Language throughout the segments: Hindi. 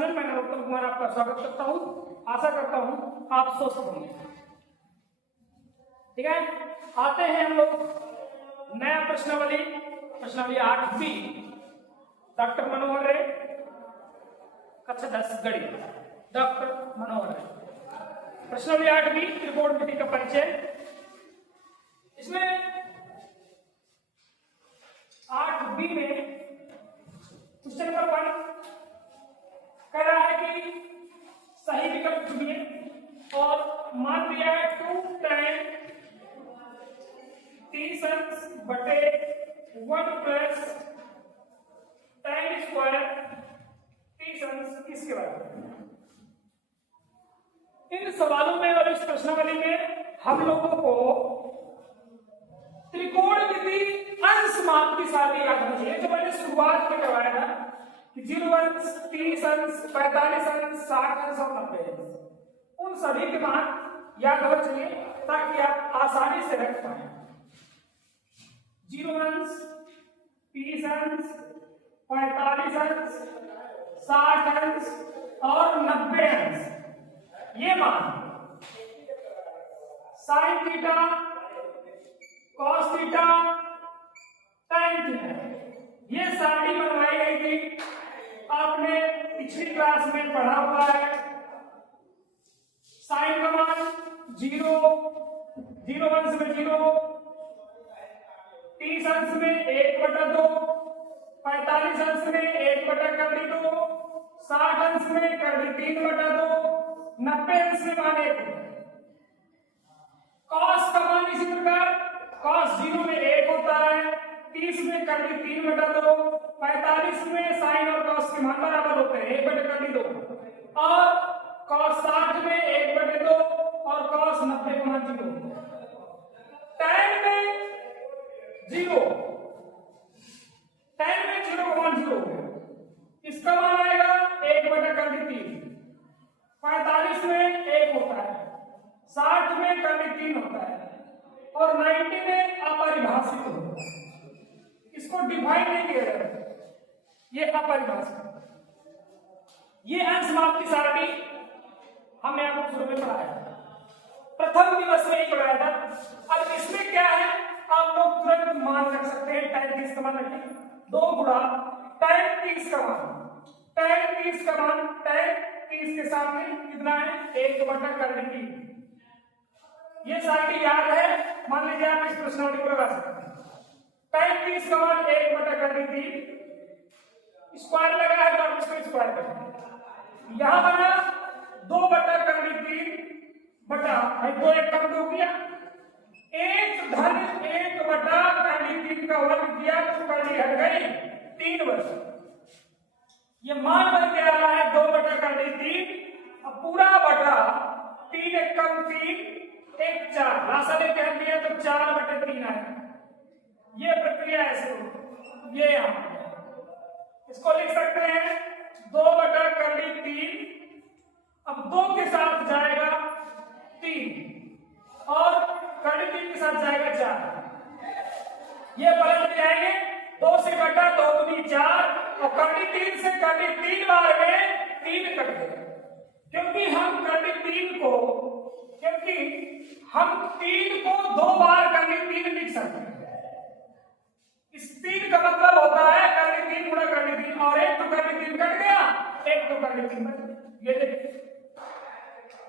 में मैं नरोत्तम कुमार आपका स्वागत करता हूं। आशा करता हूं आप स्वस्थ होंगे। ठीक है, आते हैं हम लोग नया प्रश्नावली 8B, डॉक्टर मनोहर रे, कक्षा 10 गणित, डॉक्टर मनोहर रे। प्रश्नावली 8B त्रिकोणमिति का परिचय। इसमें 8B में क्वेश्चन नंबर 1 कह रहा है कि सही विकल्प चुनिए और मान दिया है 2 tan 30 बटे 1 प्लस tan स्क्वायर 30 किसके बराबर। इन सवालों में और इस प्रश्नावली में हम लोगों को त्रिकोणमिति अंश माप की सारणी याद होनी चाहिए। जो मैंने शुरुआत में करवाया था कि 0 अंश, 30 अंश, 45 अंश, 60 अंश और 90 अंश, उन सभी के मान याद होना चाहिए ताकि आप आसानी से रख पाए। 0 अंश, 30 अंश, 45 अंश, 60 अंश और 90 अंश, ये मान sine theta, cos theta, tan theta, ये सारणी बनवाई गई थी। आपने पिछली क्लास में पढ़ा हुआ है। साइन का मान 0, 0 अंश में 0, 30 अंश में 1/2, 45 अंश में 1/2, 60 अंश में 3/2, 90 अंश में मान 1। कॉस का मान इसी प्रकार, कॉस 0 में 1 होता है, 30 में 3/2, 45 में साइन और कॉस के मान बराबर होते हैं 1/2, और कॉस 60 में 1/2 और कॉस 90 का मान 0। tan में 0, tan में 0 का मान 0 हो गया, इसका मान आएगा 1/3। 45 में 1 होता है, 60 में 3 होता है और 90 में अपरिभाषित होता है। इसको डिफाइन नहीं किया जाता, ये अपरिभाषित। ये अंश माप की सारणी हमने आपको शुरू में पढ़ाया, प्रथम दिवस में ही पढ़ाया था। अब इसमें क्या है, आप लोग तुरंत मान रख सकते हैं। tan 30 का मान रखिए 2 गुणा tan 30 का मान, tan 30 का मान tan 30 के सामने कितना है 1/3। ये सारणी याद है, मान लीजिए आप इस प्रश्नावली को लगा सकते हैं। tan 30 का मान 1/3, स्क्वायर लगा है तो आप इसको स्क्वायर करेंगे। यहां बना 2/3 बटा 2 1 कम 2 किया, 1 धन 1/3 का वर्ग किया तो कड़ी हट गई 3 वर्ष। ये मान बन के आ रहा है 2/3। अब पूरा बटा 3 1 कम 3 1 4, राशा लेके हट दिया तो 4/3 आएगा। ये प्रक्रिया ऐसे होगी। ये यहां इसको लिख सकते हैं 2/3। अब 2 के साथ जाएगा 3 और 3 के साथ जाएगा 4। ये पलट जाएंगे, 2 से घटा 2 दूनी 4 और 3 से 3 बार में 3 कट गए। क्योंकि हम 3 को 2 बार 3 लिख सकते हैं। इस 3 का मतलब होता है 3 गुणा 3 और 1 तो 3 कट गया, 1 तो 3 बच गया। ये देखिए,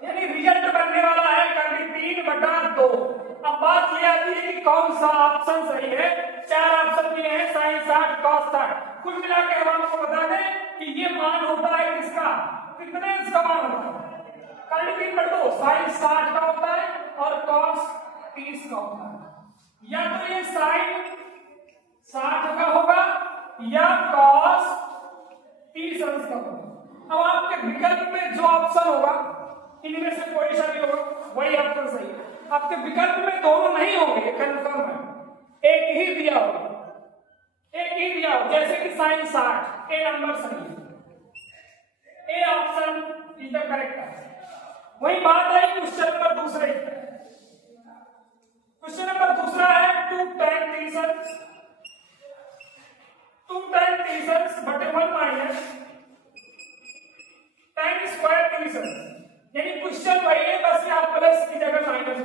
यानी रिजल्ट बनने वाला है 3/2। अब बात ये आती है कि कौन सा ऑप्शन सही है। 4 ऑप्शन दिए हैं, साइन 60, कॉस 60। कुल मिला के हम आपको बता दें कि ये मान होता है किसका, कितने इसका मान होता है 3/2। साइन 60 का होता है और कॉस 30 का होता है। या तो ये साइन 60 का होगा या कॉस 30 अंश का होगा। अब आपके विकल्प में जो ऑप्शन होगा इनमें से कोई सा भी होगा, वही ऑप्शन सही है। आपके विकल्प में दोनों नहीं होंगे, कंफर्म है, एक ही दिया होगा, एक ही दिया होगा। जैसे कि साइन 60, ए नंबर सही है, A option is the correct answer. वही बात है क्वेश्चन नंबर दूसरा ही। क्वेश्चन नंबर दूसरा है 2 tan 30 2 tan 30 बटे 1 माइनस tan स्क्वायर डिवीजन, यानी क्वेश्चन वही है, बस यहाँ प्लस की जगह माइनस हो।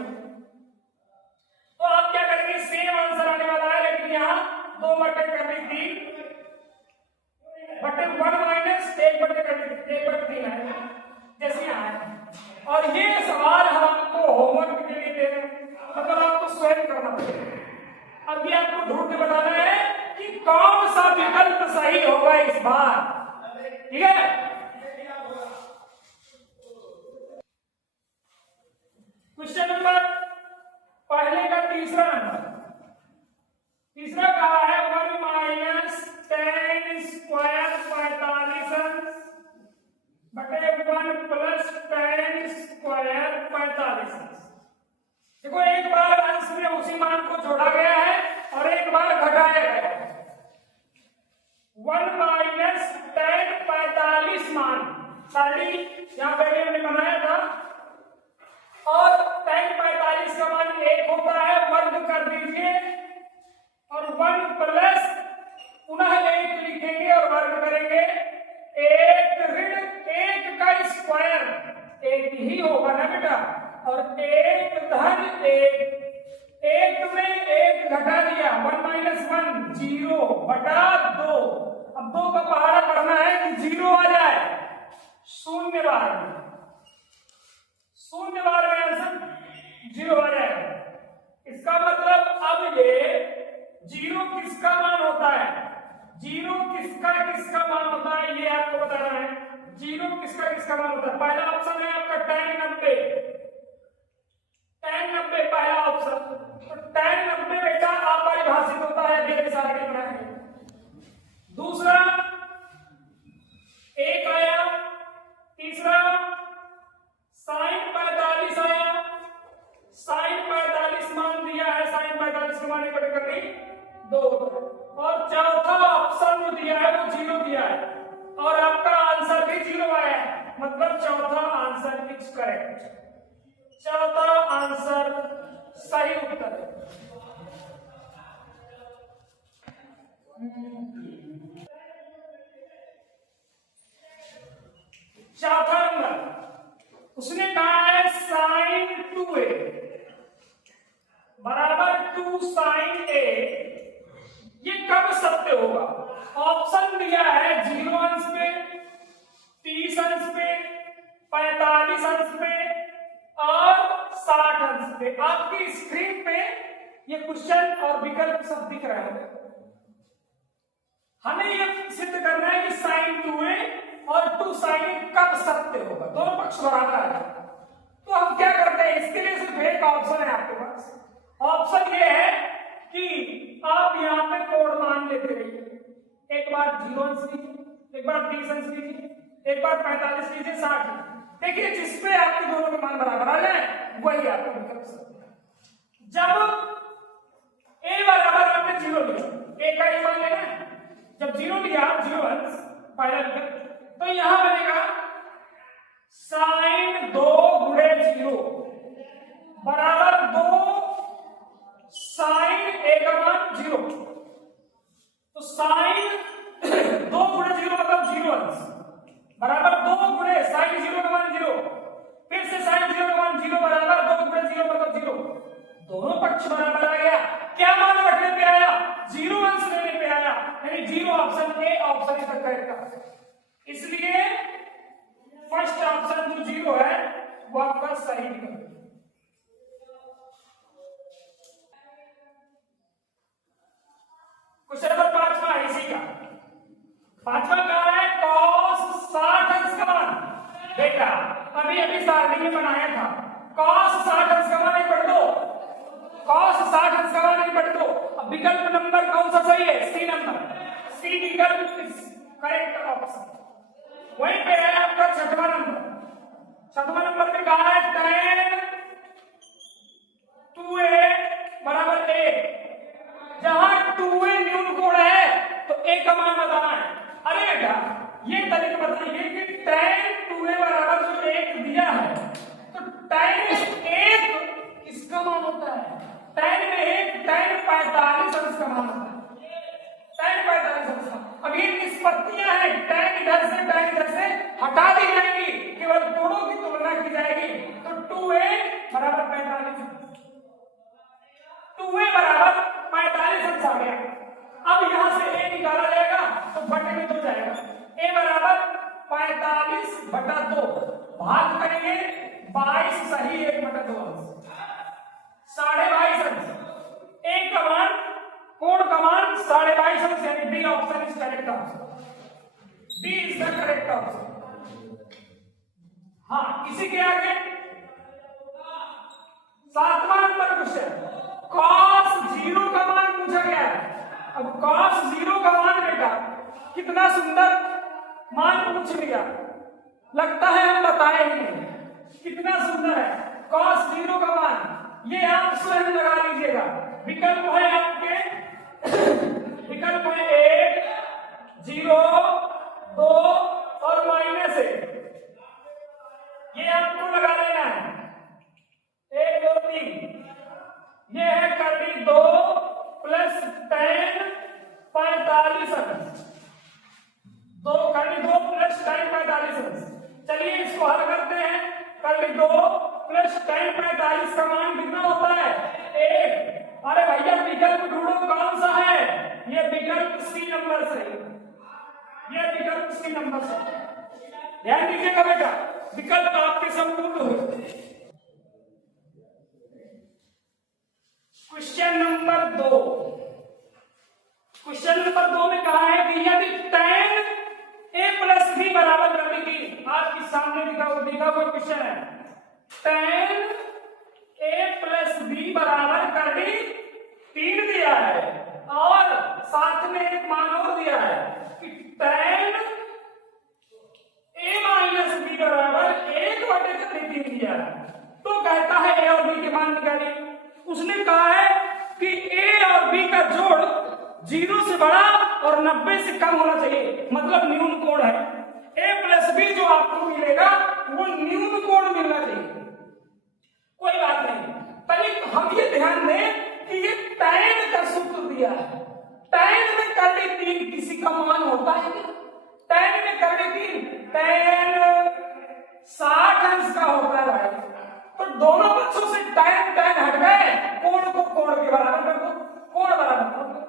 तो आप क्या करेंगे, सेम आंसर आने वाला है, लेकिन यहाँ 2/3 बटे 1 माइनस 1/3 है, जैसे यहाँ है। और ये सवाल हम आपको होमवर्क के लिए दे रहे हैं, मतलब आपको स्वयं करना पड़ेगा। अभी आपको ढूंढ के बताना है कि कौन सा विकल्प सही होगा इस बार, ठीक है। क्वेश्चन नंबर पहले का तीसरा कहा है 1 माइनस tan स्क्वायर 45 बटे 1 प्लस tan स्क्वायर 45। देखो एक बार अंश में उसी मान को जोड़ा गया है और एक बार घटाया गया है। 1 माइनस tan 45 मान सारी यहाँ पहले हमने बनाया था, और tan 45 का मान 1 होता है, वर्ग कर दीजिए, और 1 प्लस पुनः 1 लिखेंगे और वर्ग करेंगे। 1 ऋण 1 का स्क्वायर 1 ही होगा ना बेटा, और 1 धन 1 में 1 घटा दिया, 1 माइनस 1 0 बटा 2। अब 2 का पहाड़ा करना है कि 0 आ जाए, शून्य बार में आंसर 0 आ जाएगा। इसका मतलब अब ये 0 किसका मान होता है, 0 किसका मान होता है, ये आपको बताना है। 0 किसका मान होता है। पहला ऑप्शन है आपका tan 90 पहला ऑप्शन। तो tan 90 बेटा अपरिभाषित होता है, अभी सारे के बनाएंगे। दूसरा 1 आया, तीसरा sin 45 आया, sin 45 मान दिया है, sin 45 का मान 1/2, और चौथा ऑप्शन जो दिया है वो 0 दिया है, और आपका आंसर भी 0 आया है, मतलब चौथा आंसर इज करेक्ट, चौथा आंसर सही उत्तर है। चौथा नंबर उसने कहा है sin 2a बराबर 2 sin a, ये कब सत्य होगा। ऑप्शन दिया है 0 अंश पे, 30 अंश पे, 45 अंश पे और 60 अंश पे। आपकी स्क्रीन पे ये क्वेश्चन और विकल्प सब दिख रहे हैं। हमें यह सिद्ध करना है कि sin 2a और 2 sin a कब सत्य होगा, दोनों पक्ष बराबर है। तो हम क्या करते हैं, इसके लिए सिर्फ एक ऑप्शन है आपके पास। ऑप्शन ये है कि आप यहाँ पे कोड मान लेते रहिए, एक बार 0 अंश लीजिए, एक बार 30 अंश लीजिए, एक बार 45 लीजिए, 60 लीजिए। देखिए जिसपे आपके दोनों के मान बराबर आ जाए वही आपका विकल्प सत्य है। जब a बराबर आपने 0 लिया, a का मान लेना है, जब 0 लिया 0 अंश पहला विकल्प, तो यहां बनेगा sin 2 गुणे 0 बराबर 2 sin a का मान 0। तो sin 2 गुणे 0 मतलब 0 अंश बराबर 2 गुणे sin 0 का मान 0, फिर से sin 0 का मान 0 बराबर 2 गुणे 0 मतलब 0। दोनों पक्ष बराबर आ गया। क्या मान रखने पे आया, 0 अंश लेने पे आया, यानी 0 option A option is the correct answer. इसलिए फर्स्ट ऑप्शन जो 0 है वो आपका सही विकल्प है। क्वेश्चन नंबर 5वां इसी का 5वां कहा है cos 60 अंश का मान। बेटा अभी सारणी में बनाया था, cos 60 अंश का मान 1/2, cos 60 अंश का मान 1/2। अब विकल्प नंबर कौन सा सही है, सी नंबर, सी विकल्प इज करेक्ट ऑप्शन। वहीं पे है आपका 6वां नंबर पे कहा है tan 2a बराबर a। जहां 2a न्यून कोण है तो a का मान बताना है। अरे बेटा ये तरीका बताइए कि tan 2a बराबर जो 1 दिया है, तो tan 1 किसका मान होता है, tan में 1 tan 45 अंश का मान होता है, tan 45 अंश का। अब ये निष्पत्तियां हैं, tan इधर से tan इधर से हटा दी जाएंगी, आ गया। अब यहां से ए निकाला जाएगा तो बटे में 2 जाएगा। ए बराबर 45/2 भाग करेंगे 22 सही 1/2 अंश 22.5 अंश। ए का मान कोण का मान 22.5 अंश यानी B option is correct answer. B is the correct answer. हाँ, इसी के आगे 7वां नंबर क्वेश्चन cos 0 का मान पूछा गया है। अब cos 0 का मान बेटा कितना सुंदर मान पूछ लिया, लगता है हम बताए ही नहीं। कितना सुंदर है cos 0 का मान, ये आप स्वयं लगा लीजिएगा। विकल्प है आपके विकल्प है 1, 0, 2 और -1। ये आपको लगा लेना है 1, 2, 3। ये है कड़ी 2 प्लस tan 45 अंश। 2 कड़ी 2 प्लस tan 45 अंश। चलिए इसको हल करते हैं। कड़ी 2 प्लस tan 45 का मान कितना होता है 1। अरे भैया विकल्प ढूंढो कौन सा है, ये विकल्प सी नंबर सही, ये विकल्प सी नंबर सही। ध्यान दीजिएगा बेटा, विकल्प आपके संपूर्ण हुए। क्वेश्चन नंबर 2, क्वेश्चन नंबर 2 में कहा है कि यदि tan a प्लस b बराबर रवि की, आपके सामने लिखा हुआ क्वेश्चन है, tan a प्लस b बराबर करड़ी 3 दिया है और साथ में एक मान और दिया है कि tan a माइनस b बराबर 1/3 दिया है। तो कहता है a और b के मान निकालिए। उसने कहा है कि a और b का जोड़ 0 से बड़ा और 90 से कम होना चाहिए, मतलब न्यून कोण है। a प्लस b जो आपको मिलेगा वो न्यून कोण मिलना चाहिए। कोई बात नहीं, पहले हम ये ध्यान दें कि ये tan का सूत्र दिया है। tan में करड़ी 3 किसी का मान होता है क्या? tan में करड़ी 3 tan 60 अंश का होता है भाई। तो दोनों पक्षों से tan हट गए, कोण को कोण के बराबर कर दो, कोण बराबर कर दो,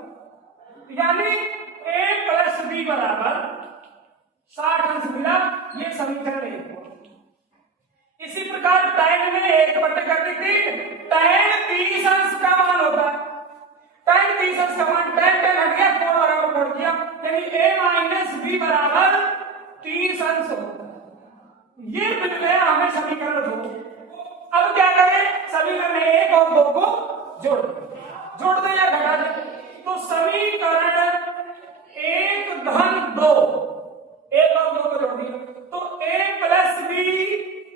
यानी a प्लस b बराबर 60 अंश मिला। ये समीकरण 1। इसी प्रकार tan में 1/3 tan 30 अंश का मान होता है। tan 30 अंश का मान tan हट गया, कोण बराबर कोण किया, यानी a माइनस b बराबर 30 अंश होता है। ये मिल गया हमें समीकरण 2। अब क्या करें, समीकरण 1 और 2 को जोड़ दे या घटा दे। तो समीकरण 1 धन 2, 1 और 2 को जोड़ दिया तो a प्लस b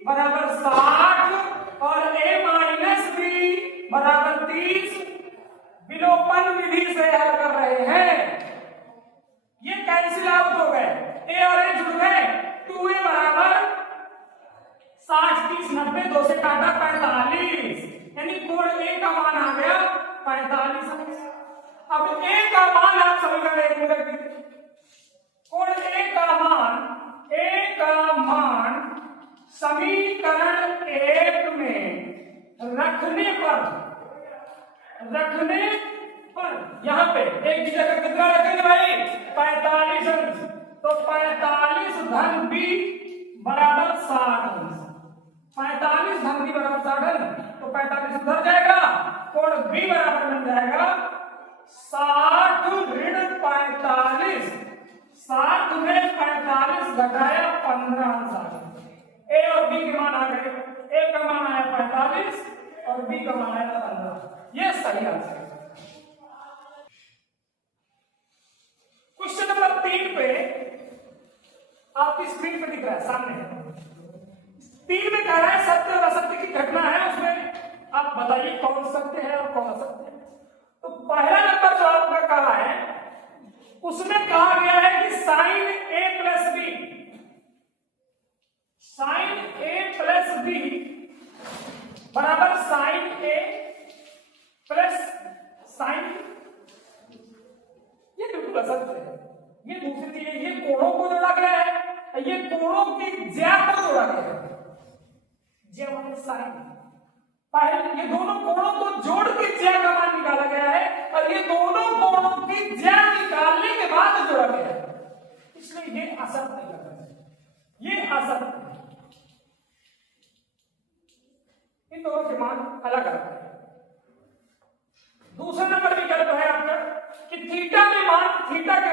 बराबर 60 और a माइनस b बराबर 30। विलोपन विधि से हल कर रहे हैं, ये कैंसिल आउट हो गए, a और a जुड़ गए। 2a बराबर 60, 30, 90, 2 से काटा 45, यानी कोण a का मान आ गया 45 अंश। अब a का मान आप समीकरण 1 में रख दीजिए। कोण a का मान समीकरण 1 में रखने पर यहां पे एक की जगह कितना रखेंगे भाई 45 अंश। तो 45 धन b बराबर 60 अंश। 45 धन b बराबर 60 अंश, तो 45 उधर जाएगा, कोण b बराबर बन जाएगा 60 ऋण 45। 60 में 45 घटाया 15 अंश आ गया। a और b के मान आ गए, a का मान आया 45 और b का मान आया 15। ये सही आंसर है। क्वेश्चन नंबर 3 पे आपकी स्क्रीन पे दिख रहा है सामने। 3 में कह रहा है सत्य और असत्य की घटना है, उसमें आप बताइए कौन सत्य है और कौन असत्य है। तो पहला नंबर जो आपका कहा है उसमें कहा गया है कि sine a plus b, sine a plus b बराबर साइन a प्लस साइन, ये बिल्कुल असत्य है। ये दूसरी चीज है, ये कोणों को जोड़ा गया है, ये कोणों की ज्या को जोड़ा गया है, ज्या मतलब साइन। पहले ये दोनों कोणों को जोड़ के ज्या का मान निकाला गया है और ये दोनों कोणों की ज्या निकालने के बाद जोड़ा गया है, इसलिए ये असत्य है, ये असत्य है। इन दोनों के मान अलग अलग है। दूसरा नंबर विकल्प है आपका कि थीटा के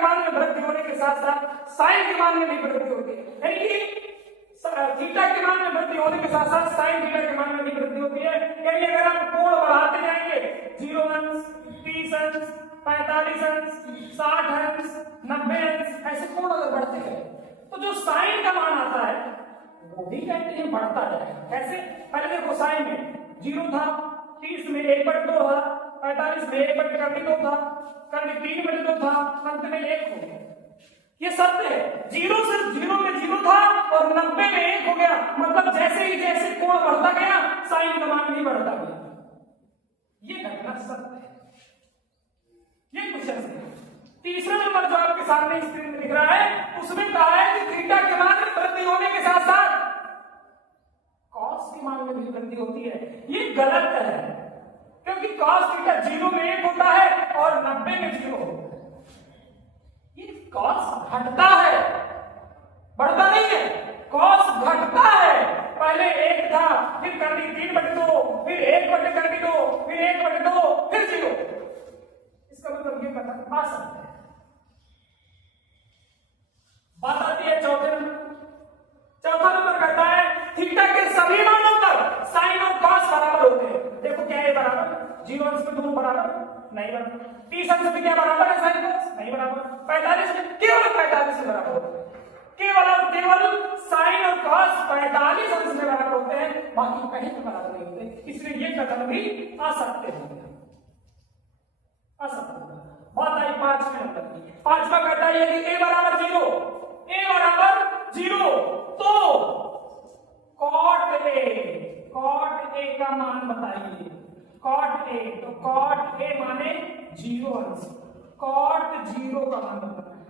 मान में वृद्धि होने के साथ साथ साइन के मान में भी वृद्धि होती है, यानी कि थीटा के मान में वृद्धि होने के साथ साथ साइन थीटा के मान में भी वृद्धि होती है। यानी अगर आप कोण बढ़ाते जाएंगे 0 अंश, 30 अंश, 45 अंश, 60 अंश, 90 अंश, ऐसे कोण अगर बढ़ते गए तो जो साइन का मान आता है वो भी कहते हैं बढ़ता जाएगा। कैसे? पहले देखो साइन में 0 था, 30 में 1/2 था, 45 में 1/2 था, कभी 3/2 था, अंत में 1 हो गया। ये सत्य है। 0 में 0 था और 90 में 1 हो गया, मतलब जैसे कोण बढ़ता गया साइन का मान भी बढ़ता गया। ये घटना सत्य है। ये क्वेश्चन है। तीसरा नंबर जो आपके सामने स्क्रीन में दिख रहा है उसमें कहा है कि थीटा के मान में वृद्धि होने के साथ साथ कॉस के मान में भी वृद्धि होती है। ये गलत है, क्योंकि कॉस थीटा 0 में 1 होता है और 90 में 0 होता है। ये कॉस घटता है, बढ़ता नहीं है। कॉस घटता है, पहले 1 था, फिर कर दी 3/2, फिर 1/2, फिर 1/2, फिर 0। इसका मतलब ये कथन आ सकता है। बात आती है चौथा नंबर कहता है थीटा के सभी मानों पर साइन और कॉस बराबर होते हैं। देखो क्या है बराबर? 0 अंश में दोनों बराबर नहीं बराबर, 30 अंश में क्या बराबर है साइन कॉस? नहीं बराबर, 45 में केवल 45 में बराबर होते हैं। केवल साइन और कॉस 45 अंश में बराबर होते हैं, बाकी कहीं पे बराबर नहीं होते। इसलिए ये कथन भी असत्य है, असत्य। बात आई 5वें नंबर की। 5वां कहता है यदि a बराबर 0 तो कॉट ए का मान बताइए। कॉट ए, तो कॉट ए माने 0 अंश, कॉट 0 का मान बताना है।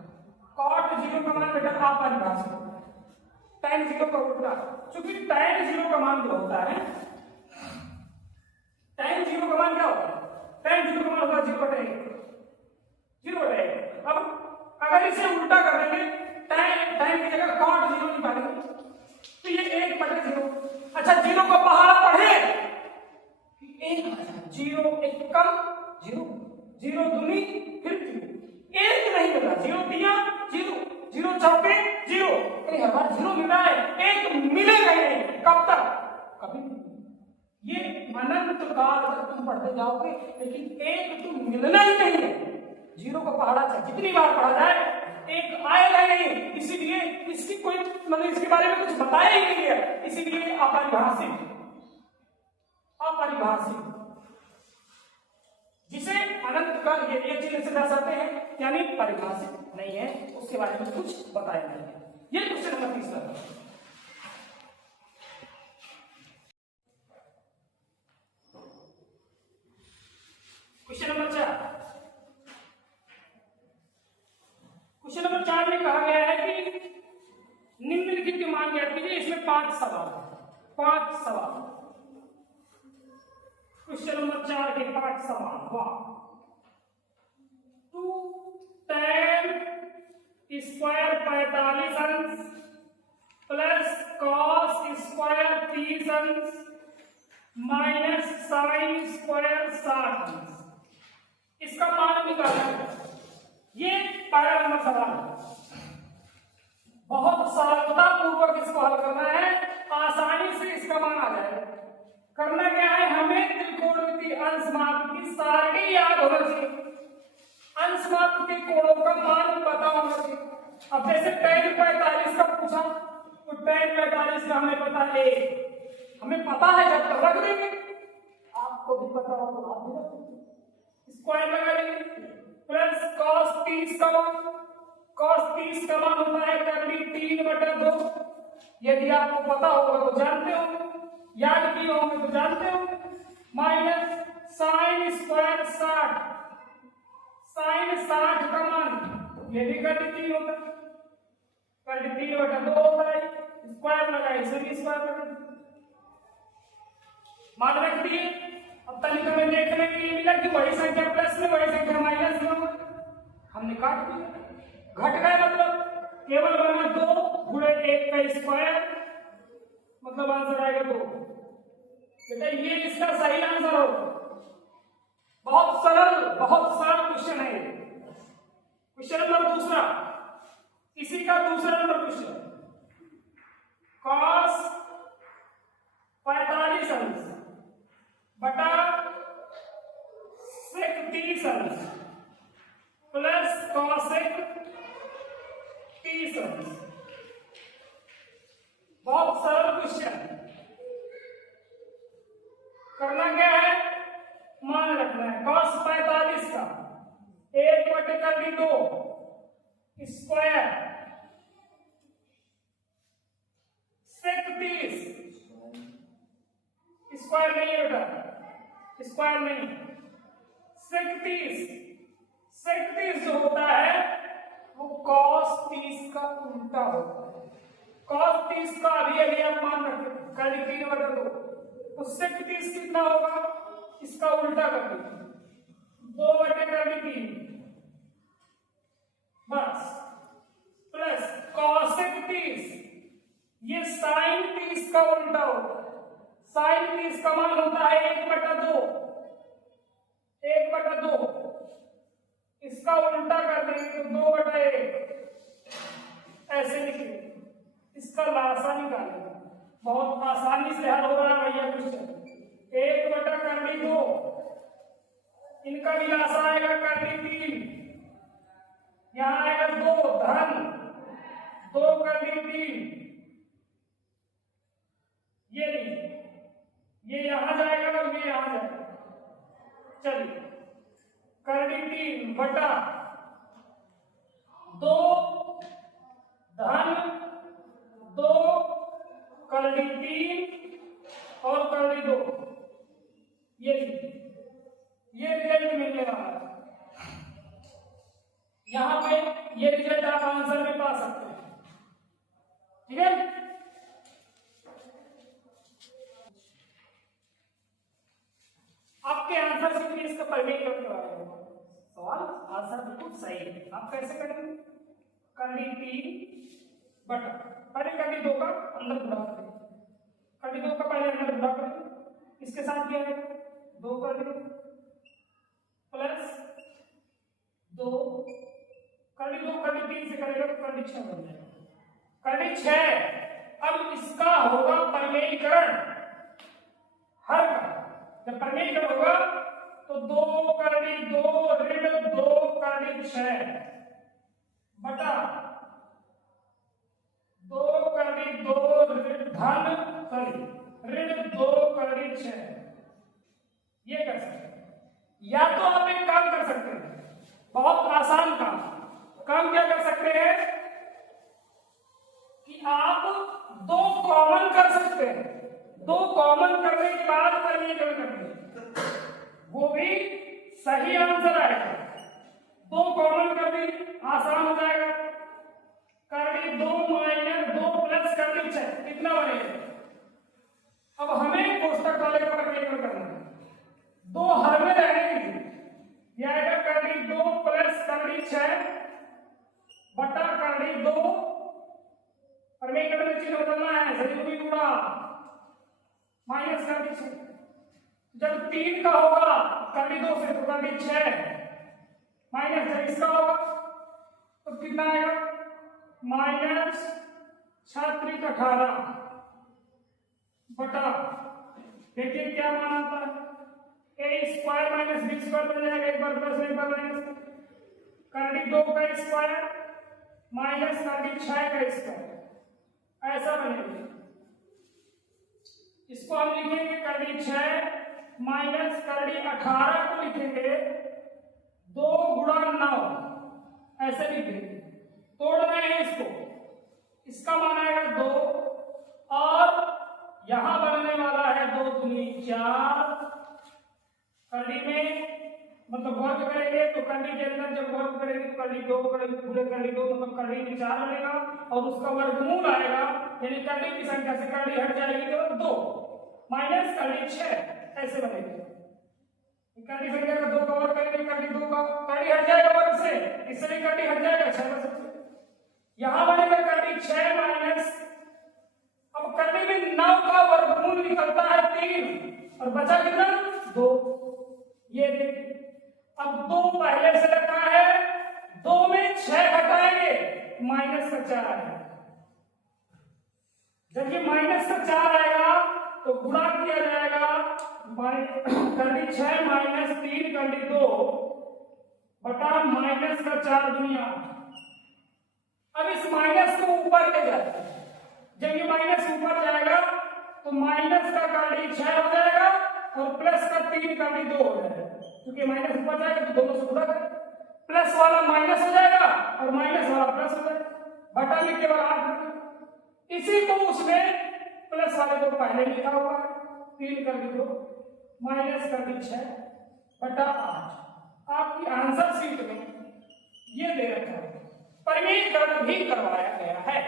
कॉट 0 का मान बेटा आप परिभाषित tan 0 का उल्टा, क्योंकि tan 0 का मान जो होता है, tan 0 का मान क्या होता है? tan 0 का मान होता है 0/1। अब अगर इसे उल्टा कर देंगे, tan की जगह cot 0 निकालेंगे तो ये 1/0। अच्छा 0 को पहाड़ पढ़े 0 1 कम 0 दूनी फिर 1 नहीं मिला, 0 दिया 0 चौके 0, हर बार 0 मिल रहा है, 1 मिलेगा ही नहीं। कब तक? कभी नहीं। ये अनंत काल तक तुम पढ़ते जाओगे, लेकिन 1 तो मिलना ही नहीं है। 0 को पढ़ा चाहे कितनी बार पढ़ा जाए 1 आएगा ही नहीं। इसीलिए इसकी कोई मतलब इसके बारे में कुछ बताया ही नहीं है, इसीलिए अपरिभाषित, जिसे अनंत का ये चीज से दर्शाते हैं, यानी परिभाषित नहीं है, उसके बारे में कुछ बताया नहीं है। ये क्वेश्चन नंबर 3 है। Question number 4। क्वेश्चन नंबर 4 में कहा गया है कि निम्नलिखित के मान ज्ञात कीजिए। इसमें 5 सवाल है, 5 सवाल। क्वेश्चन नंबर 4 के 5 सवाल। वाह। 2 tan स्क्वायर 45 अंश प्लस cos स्क्वायर 30 अंश माइनस साइन स्क्वायर 60 अंश, इसका मान निकालना है। ये पहला नंबर सवाल है। बहुत सरलता पूर्वक इसको हल करना है, आसानी से इसका मान आ जाएगा। करना क्या है, हमें त्रिकोणमितीय अंश मात्र की सारणी याद होना चाहिए, अंश मात्र के कोणों का मान पता होना चाहिए। अब जैसे tan 45 का पूछा तो tan 45 का हमें पता है, हमें पता है, जब तक रख देंगे, आपको भी पता हो तो आप भी रख देंगे, स्क्वायर लगा देंगे। प्लस cos 30 का मान, cos 30 का मान होता है करनी 3/2। यदि आपको पता होगा तो जानते होंगे, याद किए होंगे तो जानते होंगे। माइनस साइन स्क्वायर 60, साइन 60 का मान ये भी करनी 3 होता है, करनी 3/2 होता है। स्क्वायर लगाए, सभी स्क्वायर लगाए। मान रख दिए। अब तनिक हमें देखने के लिए मिला कि वही संख्या प्लस में वही संख्या माइनस में होगा, हमने काट दिया, घट गए, मतलब केवल बना 2 गुणे 1 का स्क्वायर, मतलब आंसर आएगा 2। बेटा ये इसका सही आंसर हो। बहुत सरल क्वेश्चन है। क्वेश्चन नंबर दूसरा, इसी का दूसरा नंबर क्वेश्चन, cos 45 अंश बटा sec 30 अंश प्लस cosec 30 अंश। बहुत सरल क्वेश्चन। करना क्या है, मान रखना है cos 45 का 1/2 स्क्वायर sec 30 स्क्वायर नहीं है बेटा, स्क्वायर नहीं, sec 30 जो होता है वो cos 30 का उल्टा होता है। cos 30 का अभी आप मान रखें कल 3/2, तो sec 30 कितना होगा, इसका उल्टा कर दीजिए 2/3 बस, प्लस cosec 30 ये sin 30 का उल्टा होता है। sin 30 का मान होता है 1/2, इसका उल्टा कर देंगे तो 2/1, ऐसे लिखेंगे, इसका लासा निकालेंगे। बहुत आसानी से हल हो रहा है भैया क्वेश्चन। 1/2, इनका भी लासा आएगा 3, यहाँ आएगा 2 धन 2/3, ये यहाँ जाएगा और ये यहाँ जाएगा। चलिए 3 बटा 2 धन 2 3 और 2, ये रिजल्ट मिलने वाला है। यहां पे ये रिजल्ट आप आंसर में पा सकते हैं, ठीक है। आपके आंसर से भी इसका परिमेय करने वाले हैं। सवाल आंसर बिल्कुल सही है। आप कैसे करेंगे, 3 बटा पहले 2 का अंदर गुणा करेंगे, 2 का पहले अंदर गुणा करेंगे, इसके साथ क्या है 2 प्लस 2 3 से करेगा तो 6 बन जाएगा, 6। अब इसका होगा परिमेयीकरण हर का। जब परिमेयीकरण होगा तो 2 ऋण 2 6 बटा 2 ऋण 2 6, ये कर सकते हैं। या तो आप एक काम कर सकते हैं, बहुत आसान काम क्या कर सकते हैं कि आप 2 कॉमन कर सकते हैं। 2 कॉमन करने के बाद परिमेयीकरण करते हैं, वो भी सही आंसर आएगा। 2 कॉमन कर दी, आसान हो जाएगा। 2 - 2 प्लस 6 कितना बनेगा। अब हमें कोष्टक वाले का परिमेयीकरण करना है, 2 हर में रहने दीजिए, यह आएगा 2 प्लस 6 बटा 2, परिमेयीकरण में चिन्ह बदलना है, जरूरी होगा माइनस 6। जब 3 का होगा 2 से तो 6 माइनस 6 इसका होगा तो कितना आएगा -18 बटा, देखिए क्या मान आता है, a² - b² बन जाएगा, एक बार प्लस एक बार माइनस, 2 का स्क्वायर माइनस 6 का स्क्वायर, ऐसा बनेगा। इसको हम लिखेंगे 6 माइनस 18 को लिखेंगे 2 गुणा 9, ऐसे लिखेंगे। तोड़ना है इसको, इसका मान आएगा 2 और यहां बनने वाला है 2 दूनी 4, कड़ी में मतलब वर्ग करेंगे तो कड़ी के अंदर जब वर्ग करेंगे तो कड़ी 2 पूरे कड़ी 2 मतलब कड़ी में 4 बनेगा और उसका वर्गमूल आएगा, यानी कड़ी की संख्या से कड़ी हट जाएगी तो 2, माइनस करनी 6 ऐसे बनेगा। करनी हट जाएगा, 2 का और करेंगे, करनी 2 का करनी हट जाएगा वर्ग से, इससे भी करनी हट जाएगा 6 में सबसे। यहां बनेगा करनी 6 माइनस, अब करनी में 9 का वर्गमूल निकलता है 3 और बचा कितना 2। ये देखिए अब 2 पहले से रखा है, 2 में 6 घटाएंगे माइनस का 4 आएगा। जब ये माइनस का 4 आएगा तो गुणा किया जाएगा, करनी 6 माइनस 3 करनी 2 बटा माइनस का 4 दुनिया। अब इस माइनस को ऊपर ले जाते हैं, जब ये माइनस ऊपर जाएगा तो माइनस का करनी 6 हो जाएगा और प्लस का 3 करनी 2 हो जाएगा, क्योंकि माइनस ऊपर जाएगा तो दोनों से गुणा करें, प्लस वाला माइनस हो जाएगा और माइनस वाला प्लस हो जाएगा, बटा में केवल 8। इसी को उसमें प्लस वाले को पहले लिखा हुआ है 3 करनी 2 माइनस करनी 6 बटा 8। आपकी आंसर शीट में ये दे रखा है, परिमेयकरण भी करवाया गया है।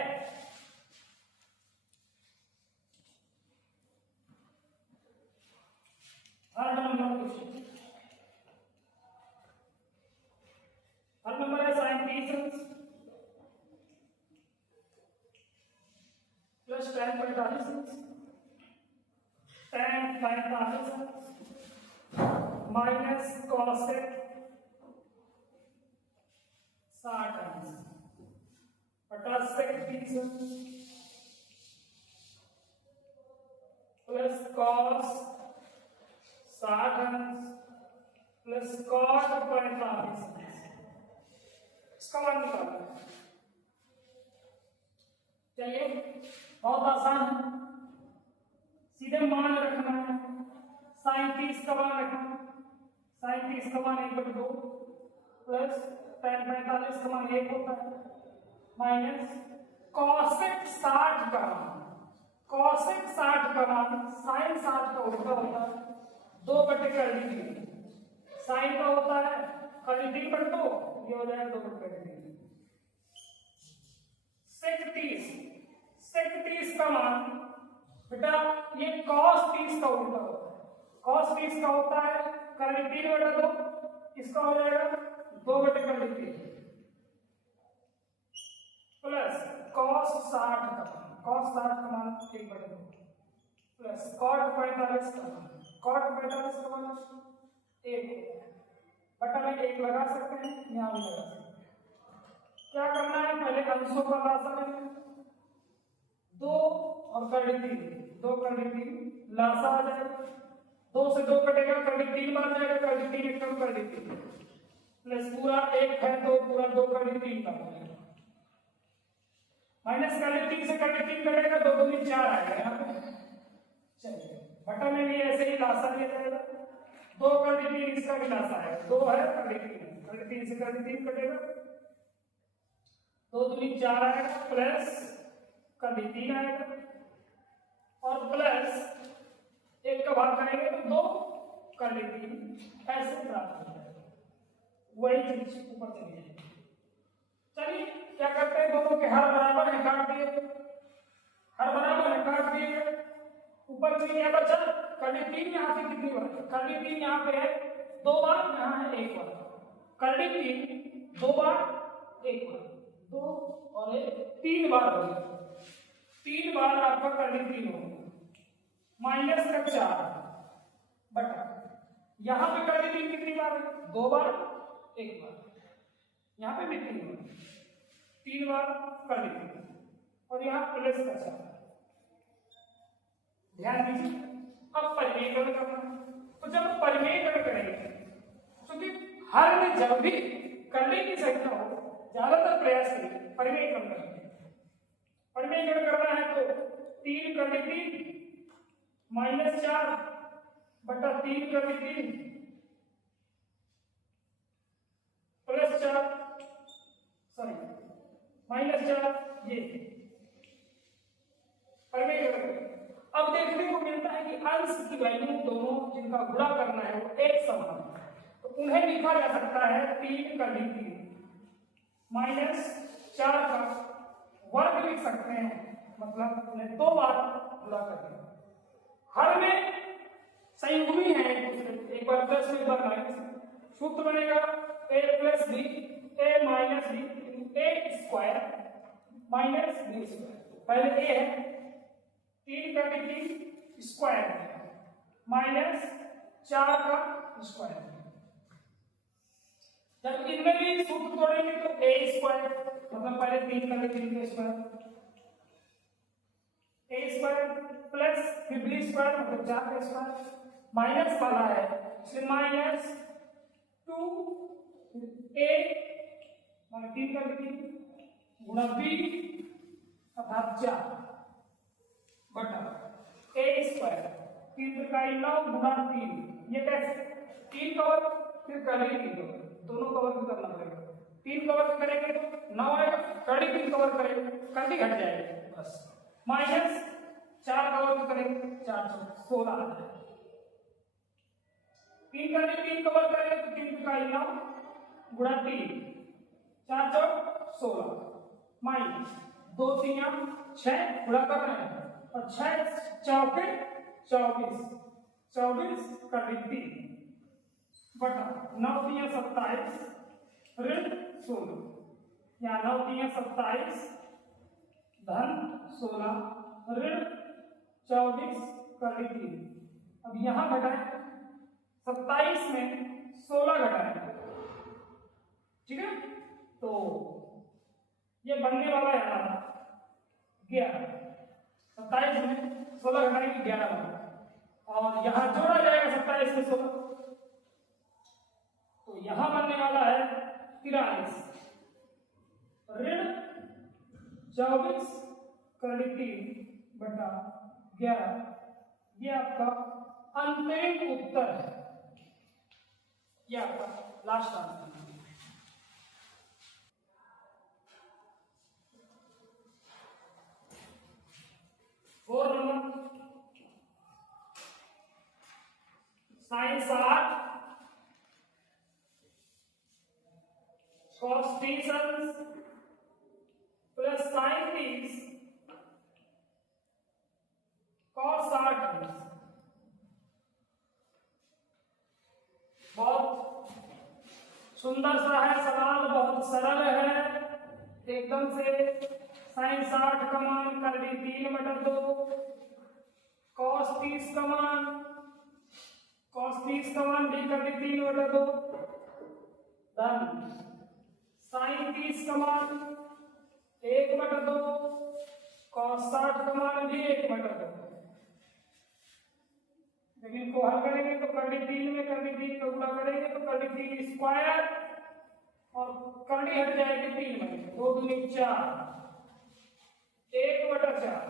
हर नंबर है sin 30 plus tan 45 tan 45 minus cos 60 बटा sec 30 plus cos 60 plus cos 45। इसका मान निकालना है। चलिए बहुत आसान है, सीधे मान रखना है। sin 30 का मान रखना है, sin 30 का मान 1/2 प्लस tan 45 का मान 1 होता है माइनस cosec 60 का मान, cosec 60 का मान sin 60 का उल्टा होता है 2/3। sin का होता है खाली 3/2, ये हो जाएगा 2/3। sec 30 का मान बेटा ये cos 30 का उल्टा होता है, cos 30 का होता है करनी 3/2, इसका हो जाएगा 2/3 प्लस cos 60 का मान, cos 60 का मान 1/2 प्लस cot 45 का मान, cot 45 का मान 1 बटा में 1 लगा सकते हैं, यहाँ भी लगा सकते हैं। क्या करना है, पहले अंशों का लासा लेंगे 2 और करनी 3, 2 करनी 3 लासा आ जाएगा, 2 से 2 कटेगा करनी 3 बार जाएगा, करनी 3 एक कम करनी 3 प्लस पूरा 1 है तो पूरा 2 करनी 3 का जाएगा माइनस करनी 3 से करनी 3 कटेगा 2 दूनी 4 आएगा यहाँ पे। चलिए बटा में भी ऐसे ही लासा लिया जाएगा, 2 करनी 3 इसका भी लासा है 2 है करनी 3 से करनी 3 कटेगा 2 दूनी 4 आएगा प्लस करनी 3 आएगा और प्लस 1 का भाग करेंगे तो 2 करनी 3 ऐसे प्राप्त हो जाएगा, वही चीज ऊपर चली जाएगी। चलिए क्या करते हैं, दोनों के हर बराबर है काट दिए, हर बराबर है काट दिए, ऊपर 3 क्या बचा करनी 3 यहाँ से कितनी बार, करनी 3 यहाँ पे है 2 बार, यहाँ है 1 बार, करनी 3 2 बार 1 बार, 2 और 1 3 बार हो गया, 3 बार आपका करनी 3 होगा माइनस का 4 बटा यहाँ पे करनी 3 कितनी बार 2 बार 1 बार, यहाँ पे भी 3 बार 3 बार करनी 3 और यहाँ प्लस का 4। ध्यान दीजिए अब परिमेयकरण करना है, तो जब परिमेयकरण करेंगे क्योंकि हर में जब भी करने की संख्या हो ज्यादातर प्रयास करिए परिमेयकरण करने, परिमेयकरण करना है तो 3 करनी 3 माइनस 4 बटा 3 करनी 3 प्लस 4 सॉरी माइनस 4 ये परिमेयकरण करें। अब देखने को मिलता है कि अंश की वैल्यू दोनों जिनका गुणा करना है वो एक समान है, तो उन्हें लिखा जा सकता है 3 करनी 3 माइनस 4 का वर्ग लिख सकते हैं, मतलब उन्हें 2 बार गुणा करेंगे। हर में संयुग्मी है एक दूसरे, एक बार प्लस में एक बार माइनस। सूत्र बनेगा a plus B a minus B a square minus B square. पहले a है 3 का 3 स्क्वायर माइनस 4 का स्क्वायर। जब इनमें भी सूत्र तोड़ेंगे तो a स्क्वायर मतलब पहले 3 का 3 का स्क्वायर a स्क्वायर प्लस फिर b स्क्वायर मतलब 4 का स्क्वायर माइनस वाला है इसलिए माइनस 2 a मतलब 3 का 3 गुणा b अर्थात 4 बटा a स्क्वायर 3 का 9 गुणा 3। ये कैसे 3 कवर फिर करेंगे 3 कवर दोनों कवर भी करना पड़ेगा। 3 कवर करेंगे तो 9 आएगा, कड़ी 3 कवर करेंगे कड़ी घट जाएगी बस माइनस 4 कवर करेंगे 4 16 आ जाएगा। 3 का 3 कवर करेंगे तो 3 का 9 गुणा 3 4 चौक 16 माइनस 2 3 6 गुणा कर रहे हैं और 6 चौके 24 24 का 3 बटा 9 3 27 ऋण 16 या 9 3 27 धन 16 ऋण 24 का 3। अब यहां घटाएं 27 में 16 घटाएं ठीक है तो ये बनने वाला है हमारा 11। 27 में 16 घटाएंगे 11 बना और यहां जोड़ा जाएगा 27 में 16 तो यहां बनने वाला है 43 ऋण 24 कड़ी 3 बटा 11। ये आपका अंतिम उत्तर है, ये आपका last answer. 4 number sine 60 cos 30 plus sine 30 cos 60। बहुत सुंदर सा है सवाल, बहुत सरल है एकदम से। साइन 60 का मान कर दी 3 बटा 2 cos 30 का मान डी कर दी 3 बटा 2 धन साइन 30 का मान 1 बटा 2 cos 60 का मान भी 1 बटा 2। लेकिन इनको हल करेंगे तो कर दी 3 में कर दी 3 का गुणा करेंगे तो कर दी 3 स्क्वायर और करनी हट जाएगी 3 में 2 दूनी 4 1 बटा 4।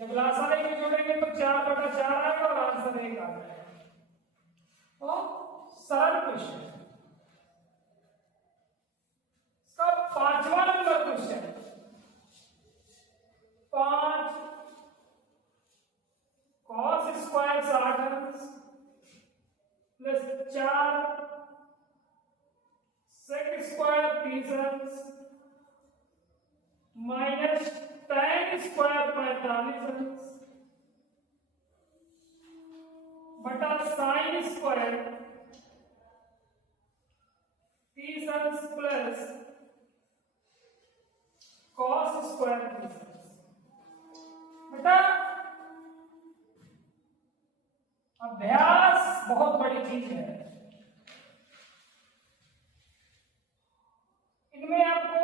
जब लासाई में जोड़ेंगे तो 4 बटा 4 आएगा और आंसर 1 आ जाएगा। और सरल क्वेश्चन इसका 5वां number question 5 cos square 60 plus 4 sec square 30 minus tan square 45 बटा sine square 30 plus cos square 30। बेटा अभ्यास बहुत बड़ी चीज है। इनमें आपको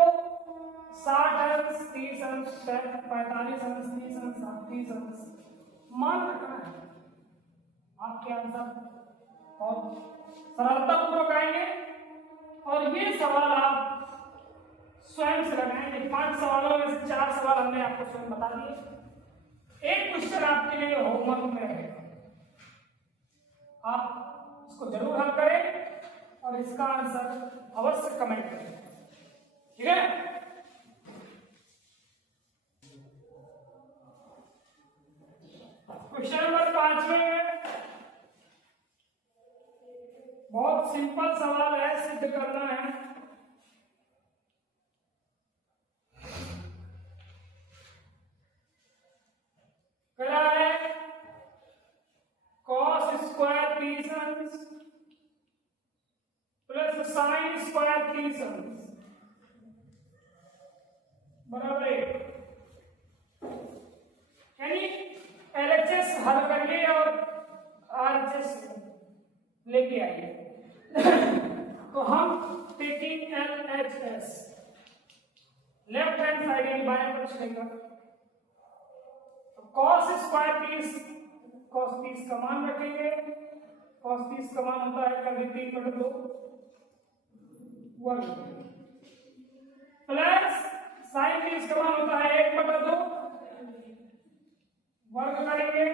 60 अंश 30 अंश 45 अंश 30 अंश 30 अंश मान रखना है। आपके आंसर और सरलता पूर्वक आएंगे और ये सवाल आप स्वयं से लगाएंगे। 5 सवालों में से 4 सवाल हमने आपको स्वयं बता दिए। एक क्वेश्चन आपके लिए होमवर्क में रहेगा, आप इसको जरूर हल करें और इसका आंसर अवश्य कमेंट करें, ठीक है। क्वेश्चन नंबर 5 में बहुत सिंपल सवाल है, सिद्ध करना है। कह रहा है समीकरण बराबर 1, यानी एलएचएस हल करिए और आरएचएस लेके आइए। तो हम taking LHS left hand side यानी बाएं पक्ष लेगा, cos स्क्वायर 30 cos 30 का मान रखेंगे, cos 30 का मान होता है कभी 3/2 वर्ग प्लस sin 30 का मान होता है 1/2 वर्ग करेंगे,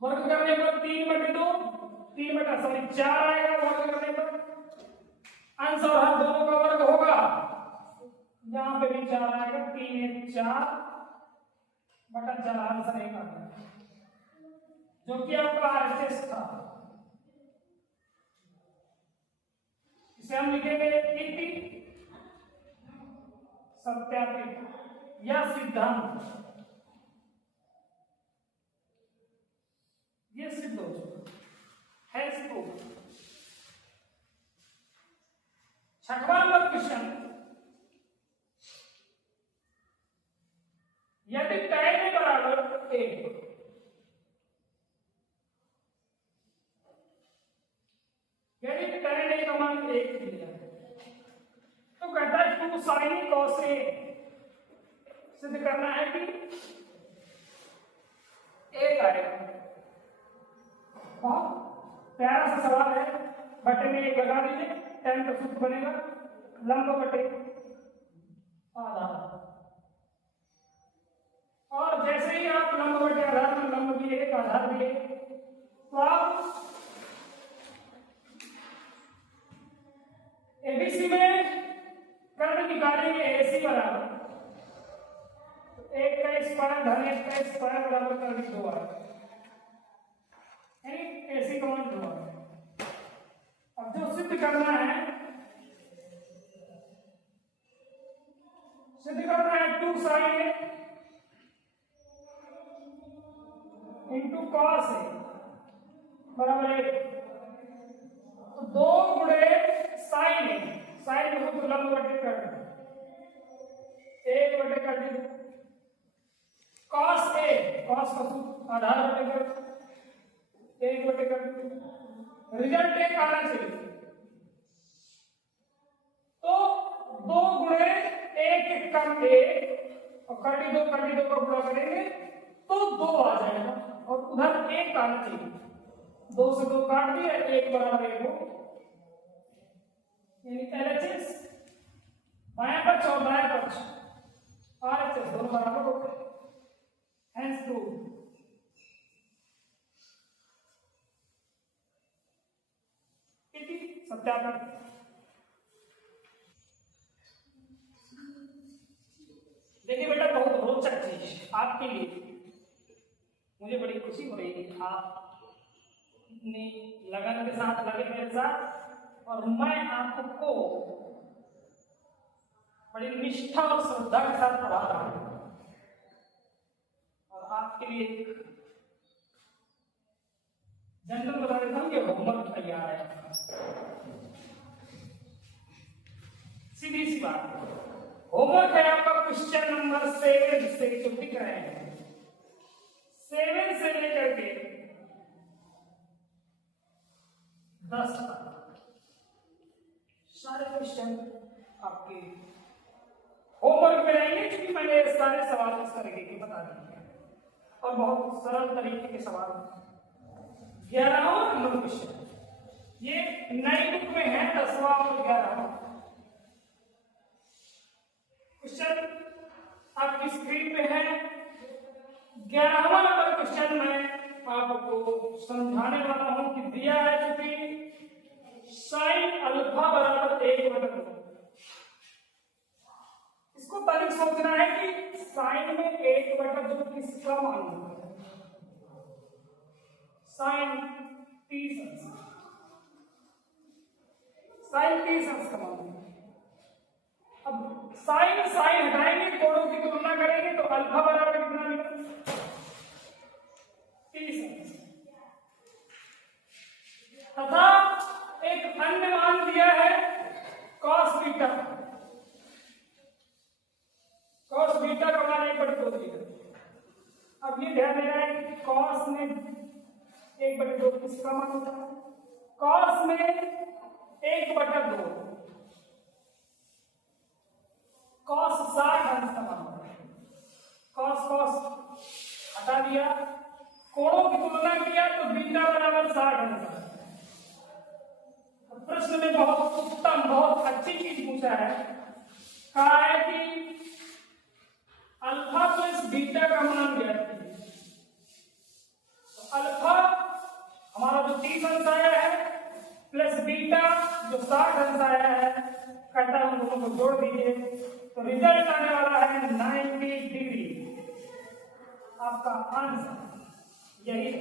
वर्ग करने पर 4 आएगा वर्ग करने पर, अंश और हर दोनों का वर्ग होगा, यहां पे भी 4 आएगा, 3 1 4/4 आंसर 1 आ गया, जो कि आपका आरएचएस था। इसे हम लिखेंगे इति सत्यापित या सिद्धांत, ये सिद्ध हो चुका है। छठवां नंबर क्वेश्चन, यदि tan बराबर 1, यदि tan का मान 1 दिया तो कहता है 2 sin cos A सिद्ध करना है कि 1 आएगा। बहुत प्यारा सा सवाल है, बटे में 1 लगा दीजिए, tan का सूत्र बनेगा लंब बटे आधार, और जैसे ही आप लंब बटे आधार में लंब भी 1 आधार भी 1, तो आप एबीसी में कर्ण निकालेंगे AC बराबर 1 का स्क्वायर धन 1 का स्क्वायर बराबर कर्ण 2 आएगा, यानी AC का मान 2 आएगा। अब जो सिद्ध करना है 2 sin A into cos A बराबर 1, तो 2 गुणे sin A, sin को तो लंब बटे कर्ण 1 बटे कर्ण, cos A, cos का सूत्र आधार बटे कर्ण 1 बटे कर्ण, रिजल्ट 1 आना चाहिए, तो 2 गुणे 1 कम 1 और कर्ण 2 का गुणा करेंगे तो 2 आ जाएगा, और उधर 1 आना चाहिए, 2 से 2 काट दिया, 1 बराबर 1 हो, यानी एलएचएस बायां पक्ष और दायां पक्ष आरएचएस दोनों बराबर हो गए, हेंस प्रूव। इति सत्यापन। देखिए बेटा, बहुत रोचक चीज आपके लिए, मुझे बड़ी खुशी हो रही है आप इतनी लगन के साथ लगे मेरे साथ, और मैं आपको बड़ी निष्ठा और श्रद्धा के साथ पढ़ा रहा हूं, और आपके लिए जनरल बता देता हूं कि होमवर्क तैयार है। सीधी सी बात, होमवर्क है आपका क्वेश्चन नंबर 7 से जो दिख रहे हैं, 7 से लेकर के 10 तक सारे क्वेश्चन आपके होमवर्क में रहेंगे, क्योंकि मैंने सारे सवाल इस तरीके के बता दिए और बहुत सरल तरीके के सवाल। 11वां नंबर क्वेश्चन ये नई बुक में है, 10वां और 11वां क्वेश्चन आपकी स्क्रीन पे है। 11वां नंबर क्वेश्चन में आपको समझाने वाला हूं कि दिया है चूंकि साइन अल्फा बराबर 1/2, इसको तनिक सोचना है कि साइन में 1/2 किसका मान होता है, साइन 30 अंश, साइन 30 अंश का मान। अब साइन साइन हटाएंगे, कोणों की तुलना करेंगे तो अल्फा बराबर कितना मिलेगा, 30 अंश, तथा एक अन्य मान दिया है का मान होता है। कॉस में 1/2, कॉस 60 अंश का मान होता है। कॉस कॉस हटा दिया, कोणों की तुलना किया तो बीटा बराबर 60 अंश। प्रश्न में बहुत उत्तम, बहुत अच्छी चीज पूछा है, कहा है कि अल्फा प्लस बीटा का मान ज्ञात कीजिए। तो अल्फा हमारा जो 30 अंश आया है प्लस बीटा जो 60 अंश आया है, कहता है उन दोनों को जोड़ दीजिए तो रिजल्ट आने वाला है 90 डिग्री। आपका आंसर यही है।